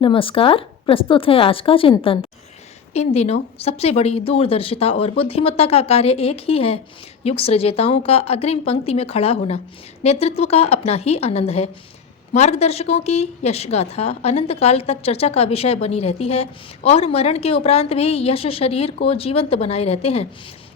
नमस्कार। प्रस्तुत है आज का चिंतन। इन दिनों सबसे बड़ी दूरदर्शिता और बुद्धिमत्ता का कार्य एक ही है, युग सृजताओं का अग्रिम पंक्ति में खड़ा होना। नेतृत्व का अपना ही आनंद है। मार्गदर्शकों की यश गाथा अनंत काल तक चर्चा का विषय बनी रहती है और मरण के उपरांत भी यश शरीर को जीवंत बनाए रहते हैं।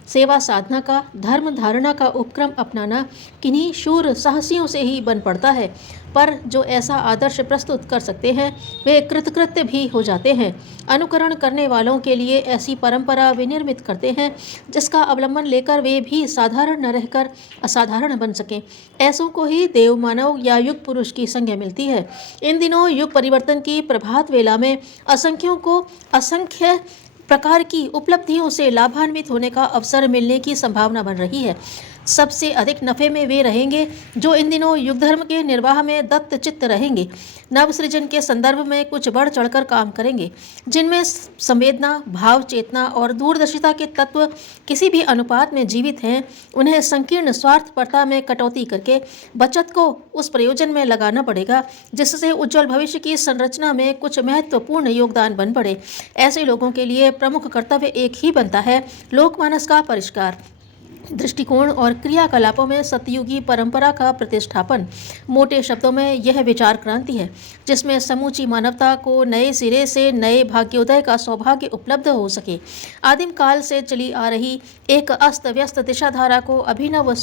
सेवा साधना का, धर्म धारणा का उपक्रम अपनाना किन्हीं शूर साहसियों से ही बन पड़ता है, पर जो ऐसा आदर्श प्रस्तुत कर सकते हैं वे कृतकृत्य भी हो जाते हैं। अनुकरण करने वालों के लिए ऐसी परंपरा विनिर्मित करते हैं जिसका अवलंबन लेकर वे भी साधारण न रहकर असाधारण बन सकें। ऐसों को ही देव मानव या युग पुरुष की संज्ञा मिलती है। इन दिनों युग परिवर्तन की प्रभात वेला में असंख्यों को असंख्य प्रकार की उपलब्धियों से लाभान्वित होने का अवसर मिलने की संभावना बन रही है। सबसे अधिक नफ़े में वे रहेंगे जो इन दिनों युग धर्म के निर्वाह में दत्त चित्त रहेंगे, नवसृजन के संदर्भ में कुछ बढ़ चढ़कर काम करेंगे, जिनमें संवेदना, भाव चेतना और दूरदर्शिता के तत्व किसी भी अनुपात में जीवित हैं। उन्हें संकीर्ण स्वार्थपरता में कटौती करके बचत को उस प्रयोजन में लगाना पड़ेगा जिससे उज्जवल भविष्य की संरचना में कुछ महत्वपूर्ण योगदान बन पड़े। ऐसे लोगों के लिए प्रमुख कर्तव्य एक ही बनता है, लोकमानस का परिष्कार, दृष्टिकोण और क्रियाकलापों में सतयुगी परंपरा का प्रतिष्ठापन। मोटे शब्दों में यह विचार क्रांति है जिसमें समूची मानवता को नए सिरे से नए भाग्योदय का सौभाग्य उपलब्ध हो सके। आदिम काल से चली आ रही एक अस्त व्यस्त दिशाधारा को अभिनव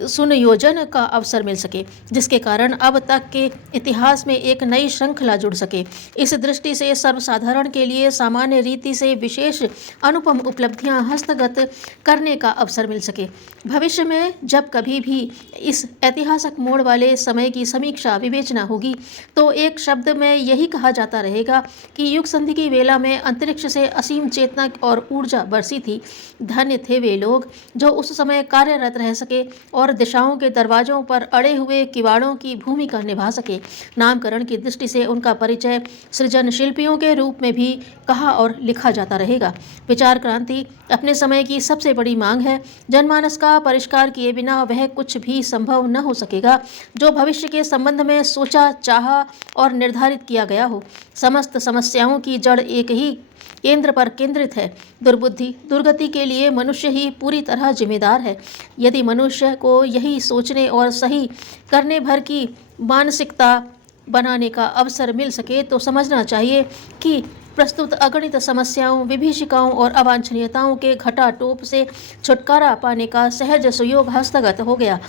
सुनियोजन का अवसर मिल सके, जिसके कारण अब तक के इतिहास में एक नई श्रृंखला जुड़ सके। इस दृष्टि से सर्वसाधारण के लिए सामान्य रीति से विशेष अनुपम उपलब्धियां हस्तगत करने का अवसर मिल सके। भविष्य में जब कभी भी इस ऐतिहासिक मोड़ वाले समय की समीक्षा विवेचना होगी तो एक शब्द में यही कहा जाता रहेगा कि युग संधि की वेला में अंतरिक्ष से असीम चेतना और ऊर्जा बरसी थी। धन्य थे वे लोग जो उस समय कार्यरत रह सके और दिशाओं के दरवाजों पर अड़े हुए किवाड़ों की भूमिका निभा सके। नामकरण की दृष्टि से उनका परिचय सृजन शिल्पियों के रूप में भी कहा और लिखा जाता रहेगा। विचार क्रांति अपने समय की सबसे बड़ी मांग है। जनमानस का परिष्कार किए बिना वह कुछ भी संभव न हो सकेगा जो भविष्य के संबंध में सोचा, चाहा और निर्धारित किया गया हो। समस्त समस्याओं की जड़ एक ही केंद्र पर केंद्रित है। दुर्बुद्धि, दुर्गति के लिए मनुष्य ही पूरी तरह जिम्मेदार है। यदि मनुष्य को यही सोचने और सही करने भर की मानसिकता बनाने का अवसर मिल सके तो समझना चाहिए कि प्रस्तुत अगणित समस्याओं, विभीषिकाओं और अवांछनीयताओं के घटाटोप से छुटकारा पाने का सहज सुयोग हस्तगत हो गया।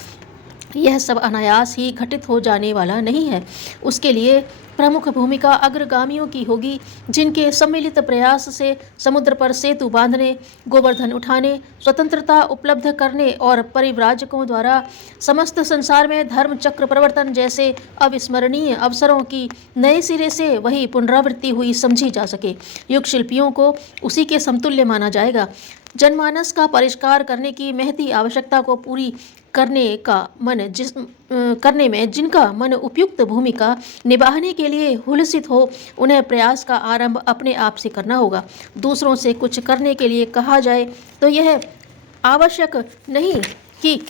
यह सब अनायास ही घटित हो जाने वाला नहीं है। उसके लिए प्रमुख भूमिका अग्रगामियों की होगी, जिनके सम्मिलित प्रयास से समुद्र पर सेतु बांधने, गोवर्धन उठाने, स्वतंत्रता उपलब्ध करने और परिव्राजकों द्वारा समस्त संसार में धर्म चक्र प्रवर्तन जैसे अविस्मरणीय अवसरों की नए सिरे से वही पुनरावृत्ति हुई समझी जा सके। युग शिल्पियों को उसी के समतुल्य माना जाएगा। जनमानस का परिष्कार करने की महती आवश्यकता को पूरी करने में जिनका मन उपयुक्त भूमिका निभाने के लिए हुलसित हो, उन्हें प्रयास का आरंभ अपने आप से करना होगा। दूसरों से कुछ करने के लिए कहा जाए तो यह आवश्यक नहीं कि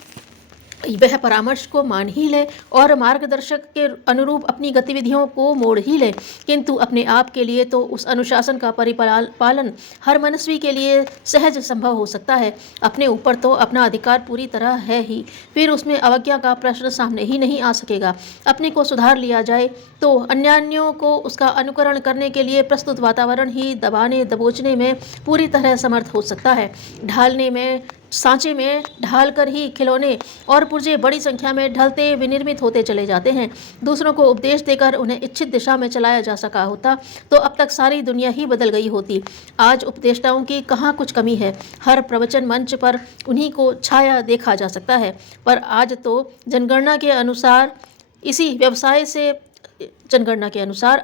वह परामर्श को मान ही ले और मार्गदर्शक के अनुरूप अपनी गतिविधियों को मोड़ ही ले, किंतु अपने आप के लिए तो उस अनुशासन का परिपालन हर मनस्वी के लिए सहज संभव हो सकता है। अपने ऊपर तो अपना अधिकार पूरी तरह है ही, फिर उसमें अवज्ञा का प्रश्न सामने ही नहीं आ सकेगा। अपने को सुधार लिया जाए तो अन्यान्यों को उसका अनुकरण करने के लिए प्रस्तुत वातावरण ही दबाने दबोचने में पूरी तरह समर्थ हो सकता है। ढालने में सांचे में ढालकर ही खिलौने और पुर्जे बड़ी संख्या में ढलते विनिर्मित होते चले जाते हैं। दूसरों को उपदेश देकर उन्हें इच्छित दिशा में चलाया जा सका होता तो अब तक सारी दुनिया ही बदल गई होती। आज उपदेष्टाओं की कहाँ कुछ कमी है। हर प्रवचन मंच पर उन्हीं को छाया देखा जा सकता है, पर आज तो जनगणना के अनुसार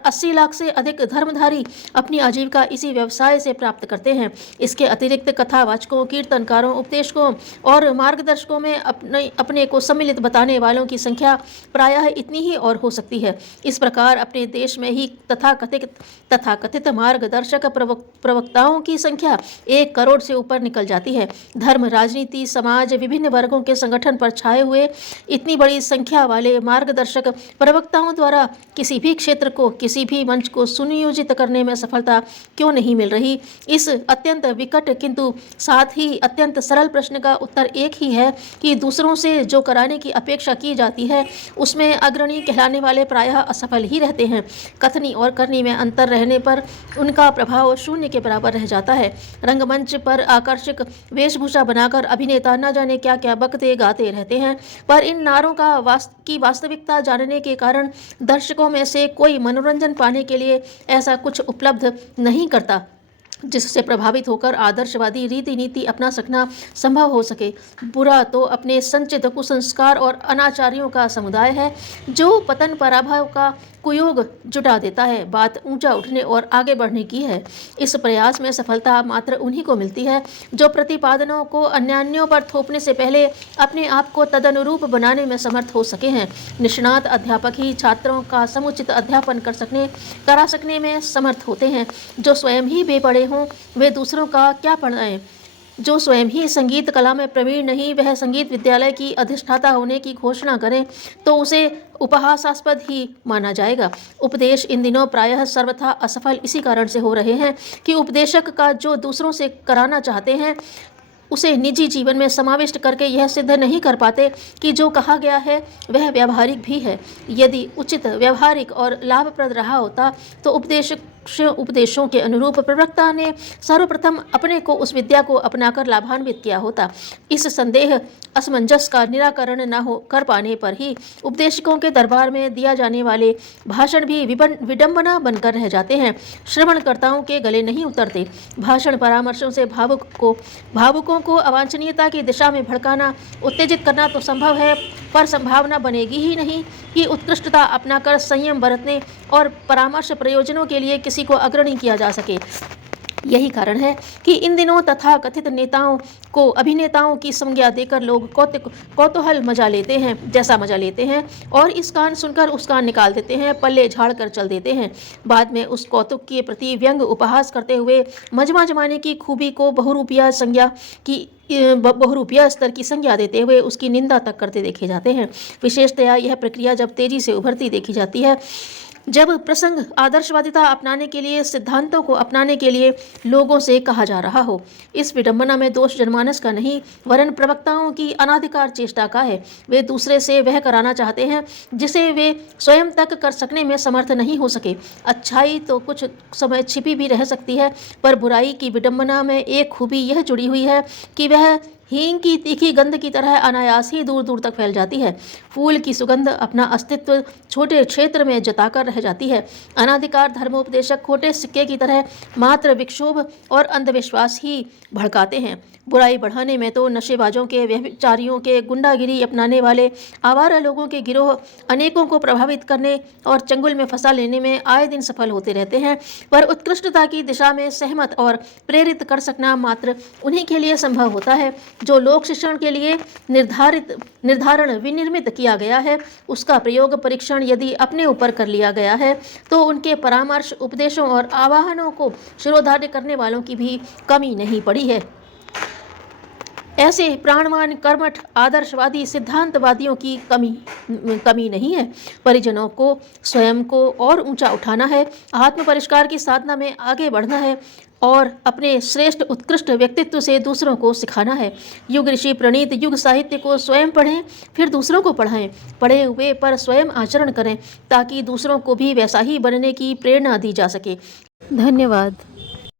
80 लाख से अधिक धर्मधारी अपनी आजीविका इसी व्यवसाय से प्राप्त करते हैं। इसके अतिरिक्त कथावाचकों, कीर्तनकारों, उपदेशकों और मार्गदर्शकों में अपने को सम्मिलित बताने वालों की संख्या प्रायः इतनी ही और हो सकती है। इस प्रकार अपने देश में ही तथाकथित मार्गदर्शक प्रवक्ताओं की संख्या 1 करोड़ से ऊपर निकल जाती है। धर्म, राजनीति, समाज, विभिन्न वर्गों के संगठन पर छाए हुए इतनी बड़ी संख्या वाले मार्गदर्शक प्रवक्ताओं द्वारा किसी किसी भी क्षेत्र को, किसी भी मंच को सुनियोजित करने में सफलता क्यों नहीं मिल रही? इस अत्यंत विकट किंतु साथ ही अत्यंत सरल प्रश्न का उत्तर एक ही है कि दूसरों से जो कराने की अपेक्षा की जाती है उसमें अग्रणी कहलाने वाले प्रायः असफल ही रहते हैं। कथनी और करनी में अंतर रहने पर उनका प्रभाव शून्य के बराबर रह जाता है। रंगमंच पर आकर्षक वेशभूषा बनाकर अभिनेता न जाने क्या क्या बकते गाते रहते हैं, पर इन नारों का वास्तविकता जानने के कारण दर्शकों में से कोई मनोरंजन पाने के लिए ऐसा कुछ उपलब्ध नहीं करता जिससे प्रभावित होकर आदर्शवादी रीति नीति अपना सकना संभव हो सके। बुरा तो अपने संचित कुसंस्कार और अनाचारियों का समुदाय है जो पतन पराभव का कुयोग जुटा देता है। बात ऊंचा उठने और आगे बढ़ने की है। इस प्रयास में सफलता मात्र उन्हीं को मिलती है जो प्रतिपादनों को अन्यान्यों पर थोपने से पहले अपने आप को तदनुरूप बनाने में समर्थ हो सके हैं। निष्णात अध्यापक ही छात्रों का समुचित अध्यापन करा सकने में समर्थ होते हैं। जो स्वयं ही बेपढ़े हों वे दूसरों का क्या पढ़ाएं? जो स्वयं ही संगीत कला में प्रवीण नहीं, वह संगीत विद्यालय की अधिष्ठाता होने की घोषणा करें तो उसे उपहासास्पद ही माना जाएगा। उपदेश इन दिनों प्रायः सर्वथा असफल इसी कारण से हो रहे हैं कि उपदेशक का जो दूसरों से कराना चाहते हैं उसे निजी जीवन में समाविष्ट करके यह सिद्ध नहीं कर पाते कि जो कहा गया है वह व्यावहारिक भी है। यदि उचित, व्यावहारिक और लाभप्रद रहा होता तो उपदेशों के अनुरूप प्रवक्ता ने सर्वप्रथम अपने को उस विद्या को अपनाकर लाभान्वित किया होता। इस संदेह असमंजस का निराकरण न हो कर पाने पर ही उपदेशकों के दरबार में दिया जाने वाले भाषण भी विडंबना बनकर रह जाते हैं, श्रवणकर्ताओं के गले नहीं उतरते। भाषण परामर्शों से भावुकों को अवांछनीयता की दिशा में भड़काना, उत्तेजित करना तो संभव है, पर संभावना बनेगी ही नहीं कि उत्कृष्टता अपनाकर संयम बरतने और परामर्श प्रयोजनों के लिए किसी को अग्रणी किया जा सके। यही कारण है कि इन दिनों तथा कथित नेताओं को अभिनेताओं की संज्ञा देकर लोग कौतूहल मजा लेते हैं, जैसा मजा लेते हैं, और इस कान सुनकर उस कान निकाल देते हैं, पल्ले झाड़ कर चल देते हैं। बाद में उस कौतुक के प्रति व्यंग उपहास करते हुए मजमा जमाने की खूबी को बहुरूपिया स्तर की संज्ञा देते हुए उसकी निंदा तक करते देखे जाते हैं। विशेषतया यह प्रक्रिया जब तेजी से उभरती देखी जाती है, जब प्रसंग आदर्शवादिता अपनाने के लिए, सिद्धांतों को अपनाने के लिए लोगों से कहा जा रहा हो। इस विडंबना में दोष जनमानस का नहीं, वरन प्रवक्ताओं की अनाधिकार चेष्टा का है। वे दूसरे से वह कराना चाहते हैं जिसे वे स्वयं तक कर सकने में समर्थ नहीं हो सके। अच्छाई तो कुछ समय छिपी भी रह सकती है, पर बुराई की विडंबना में एक खूबी यह जुड़ी हुई है कि वह हींग की तीखी गंध की तरह अनायास ही दूर दूर तक फैल जाती है। फूल की सुगंध अपना अस्तित्व छोटे क्षेत्र में जताकर रह जाती है। अनाधिकार धर्मोपदेशक खोटे सिक्के की तरह मात्र विक्षोभ और अंधविश्वास ही भड़काते हैं। बुराई बढ़ाने में तो नशेबाजों के, व्यभिचारियों के, गुंडागिरी अपनाने वाले आवारा लोगों के गिरोह अनेकों को प्रभावित करने और चंगुल में फंसा लेने में आए दिन सफल होते रहते हैं, पर उत्कृष्टता की दिशा में सहमत और प्रेरित कर सकना मात्र उन्हीं के लिए संभव होता है जो लोक शिक्षण के लिए विनिर्मित किया गया है। उसका प्रयोग परीक्षण यदि अपने ऊपर कर लिया गया है तो उनके परामर्श, उपदेशों और आवाहनों को शिरोधार्य करने वालों की भी कमी नहीं पड़ी है। ऐसे प्राणवान, कर्मठ, आदर्शवादी सिद्धांतवादियों की कमी नहीं है। परिजनों को, स्वयं को और ऊंचा उठाना है, आत्म परिष्कार की साधना में आगे बढ़ना है और अपने श्रेष्ठ उत्कृष्ट व्यक्तित्व से दूसरों को सिखाना है। युग ऋषि प्रणीत युग साहित्य को स्वयं पढ़ें, फिर दूसरों को पढ़ाएं। पढ़े हुए पर स्वयं आचरण करें ताकि दूसरों को भी वैसा ही बनने की प्रेरणा दी जा सके। धन्यवाद।